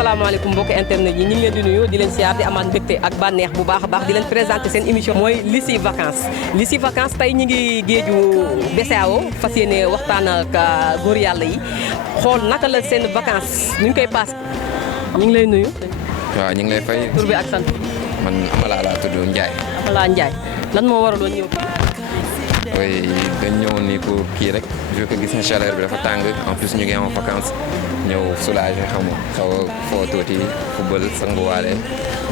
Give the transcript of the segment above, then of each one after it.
asalaamaaleykum mbokki internet yi ñu ngi leen di nuyu di leen siyaar di amaat mbégte ak bànneex bu baax a baax di leen présenter seen émission mooy Lissi Vacances Lissi Vacances tey ñu ngi géeju BCEAO fas yéene waxtaan ak góor yàlla yi xool naka la seen vacances nu ñu koy paas ñu ngi lay nuyu. waaw ñu ngi lay fay. tur bi ak sant. man Amala laa tudd Ndiaye. Amala Ndiaye lan moo waraloon ñëw. oui dañ ñëwoon nii pour kii rek vu que gis na chaleur bi dafa tàng en plus ñu ngi en vacances ñëw soulager xam nga xaw a foo tuuti football sanguwaale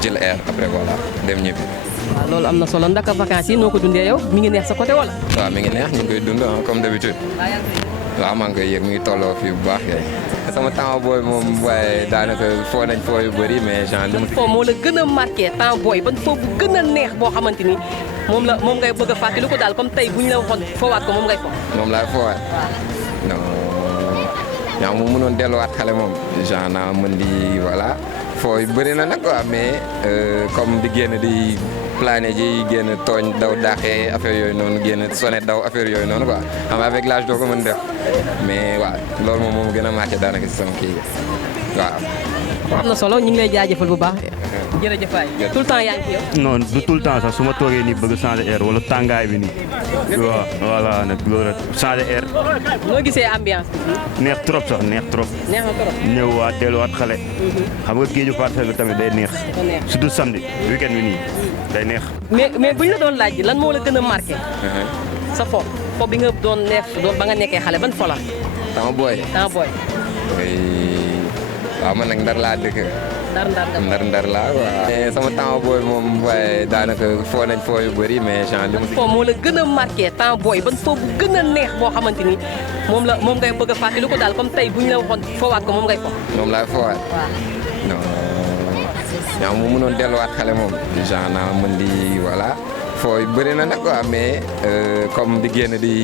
jël air après voilà dem ñibbi. waaw loolu am na solo ndaka vacances yi noo ko dundee yow mi ngi neex sa côté wala. waaw mi ngi neex ñu ngi koy dund comme d'habitude. waaw maa ngi koy yëg mi ngi tolloo fii bu baax kay. sama temps booy moom waaye daanaka foo nañ foo yu bëri mais genre li mu. foo moo la gën a marqué temps booy ban foo bu gën a neex boo xamante ni moom ngay bëgg a fàttali ko daal comme tey bu ñu la waxoon foowaat ko moom ngay fo. moom laay foowaat. non yaa mu mënoon delluwaat xale moom genre naa mën di voilà foo yu bëri na nag quoi mais comme di génn di plané ji génn tooñ daw daaxee affaire yooyu noonu génn sonné daw affaire yooyu noonu quoi xam avec l'âge doo ko mën def mais waaw loolu moom gën a marqué daanaka si sama kii waaw. am na solo ñu ngi lay jaajëfal bu baax. jërëjëf waay tout le temps yaa ngi ci yow. non du tout le temps sax su ma toogee nii bëgg changer air wala tàngaay bi nii. waaw voilà nag loolu rek changer air. noo gisee ambiance bi. neex trop sax neex trop. neex na trop. ñëwaat delluwaat xale. xam nga géeju parcelle bi tamit day neex. surtout samedi weekend bi nii day neex. mais buñ la doon laaj lan moo la gën a marqué. sa fo bi nga doon neex ba nga nekkee xale ban fo la. temps booy. waaw man nag ndar laa dëkk. ndar laa waaw. mais sama temps booy moom waaye daanaka foo nañ foo yu bëri mais genre li mu. foo moo la gën a marqué temps booy ban foo bu gën a neex boo xamante ni moom ngay bëgg a fàttali ko daal comme tey bu ñu la waxoon foowaat ko moom ngay fo. moom laay foowaat. waaw. non yaa mu mënoon delluwaat xale moom genre naa mën di voilà foo yu bëri na nag quoi mais comme di génn di.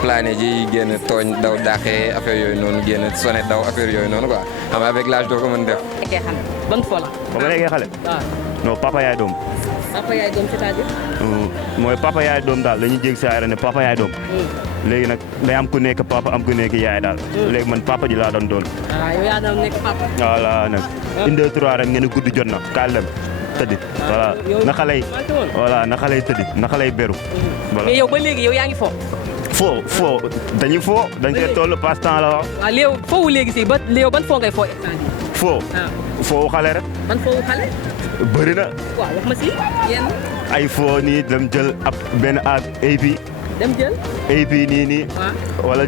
plané ji génn tooñ daw daaxee affaire yooyu noonu génn sonné daw affaire yooyu noonu quoi xam avec l'âge doo ko mën def. ban fo la. ba ma nekkee xale. waaw. non papa yaay doom. papa yaay doom c'est-à-dire. mooy papa yaay doom daal dañuy jég saa ne papa yaay doom. léegi nag day am ku nekk papa am ku nekk yaay daal. léegi man papa ji laa doon. yow yaa doon nekk papa. voilà nag. une 2 3 rek ngeen guddi jot na kaal dem tëddi. voilà na xale yi voilà na xale yi tëddi na xale yi beru. mais yow ba léegi yow yaa ngi fo. foo dañuy foo dañ see toll passe temps la waaw. waaw léew foowu léegi si ba léew ban foo ngay foo foo xale rek. ban foowu xale. bëri na. waaw wax ma si yenn. ay foo nii dem jël ab benn AP. dem jël. AP nii. wala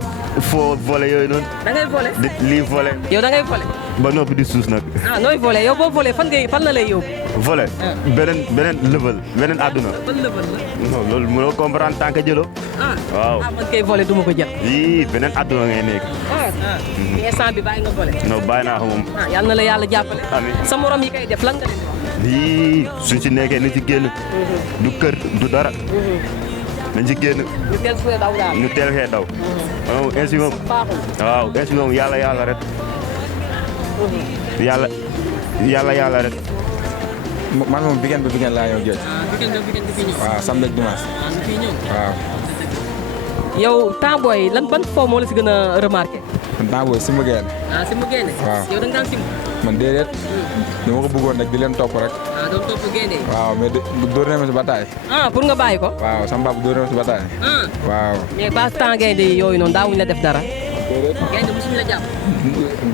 foo volé yooyu noonu. da ngay volé. lii volé. yow da ngay volé. ba noppi di suus nag. nooy volé yow boo volé fan la lay yóbbu. volé. beneen level beneen àdduna. ban level la. non loolu mënoo comprendre tant que jëloo. waaw man kay volé du ma ko jël. yii beneen àdduna ngay nekk. instant bi bàyyi nga volé. non bàyyi naa ko moom. yal na la yàlla jàppale. amiin sa morom yi kay def lan nga leen di wax. yii suñ ci nekkee ni ci génn. du kër du dara. nañ ci génn. ñu teel fee daw daal. ñu teel fee daw. waaw ainsi moom. waaw ainsi moom yàlla rek. yàlla rek. man moom weekend laa ñëw jël. weekend bi fi ñëw. waaw samedi ak dimanche. fi ñëw. waaw. yow temps booy lan ban foo moo la si gën a remarqué. temps booy simb génn. simb génn. waaw yow da nga daan simb. man déedéet. dama ko bëggoon nag di leen topp rek. doon topp génne. waaw mais dóor na ma si bataay. pour nga bàyyi ko. waaw sama papa dóor na ma si bataay. waaw. mais ba temps gaynde yooyu noonu daawuñu la def dara. gaynde mosuñu la jàpp.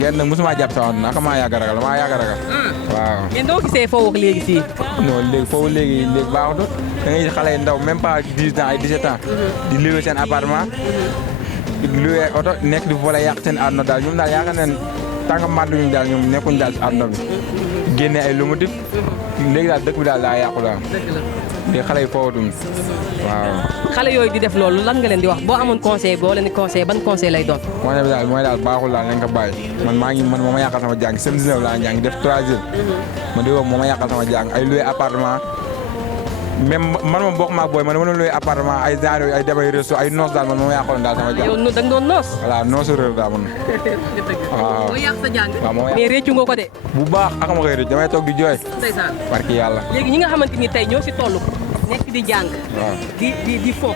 génn nag mosuma jàpp sama woon naka maa yàgg a ragal damaa yàgg a ragal. waaw. mais doo gisee foo wax léegi si. non léegi foofu léegi baaxatul da ngay xale yu ndaw même pas 18 ans ay 17 ans. di loué seen appartement. di loué oto nekk di volé yàq seen àdduna daal ñoom daal yaakaar nañ tànga mànduñu daal ñoom nekkuñ daal si àdduna bi. génne ay lomotif. léegi daal dëkk bi daal daa yàqu daal. léegi xale yi foowatuñ waaw. xale yooyu di def loolu lan nga leen di wax boo amoon conseil boo leen di conseil ban conseil lay doon. mooy daal baaxul daal nañ ko bàyyi man moo ma yàqal sama jàng sem 19 laa jàng def 3e. man di moo ma yàqal sama jàng ay loué appartement même man moom bokk maa booy man dama doon loué appartement ay genre ay debay resto ay noos daal man moo ma yàqaloon daal sama jàng. yow da nga doon noos. voilà noosu réer daal man. waaw moo yàq sa jàng. waaw moo yàq mais réccu nga ko de. bu baax ak ma koy rëcc damay toog di jooy. ndeysaan. barki yàlla. léegi ñi nga xamante ni tey ñoo si toll nekk di jàng. waaw di fo.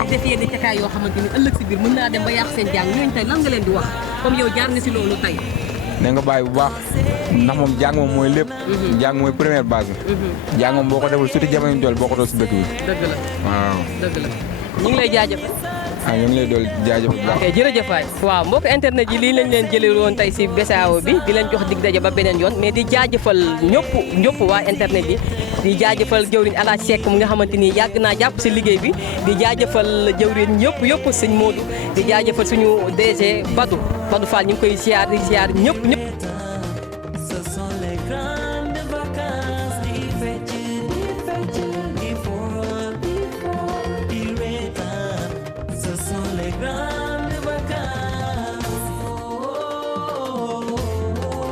di def yenn cakaay yoo xamante ni ëllëg si biir mën naa dem ba yàq seen jàng ñooñu tey lan nga leen di wax comme yow jaar nga si loolu tey na nga bàyyi bu baax ndax moom jàng moom mooy lépp. jàng mooy première base bi. jàng moom boo ko deful surtout jamono jol boo ko doon si dëkk bi. dëgg la waaw. dëgg la ñu ngi lay jaajëfal. ñu ngi lay doon jaajëfal bu baax. ok jërëjëf waay. waaw mbokk internet yi lii lañ leen jëlee woon tey si BCEAO bi di leen jox dig daje ba beneen yoon mais di jaajëfal ñëpp waa internet yi. di jaajëfal jëwriñ Ala Seck mu nga xamante ni yàgg naa jàpp si liggéey bi di jaajëfal jëwriñ yëpp sëñ Modou di jaajëfal suñu DG Badou Fall ñu ngi koy ziar di ziar ñëpp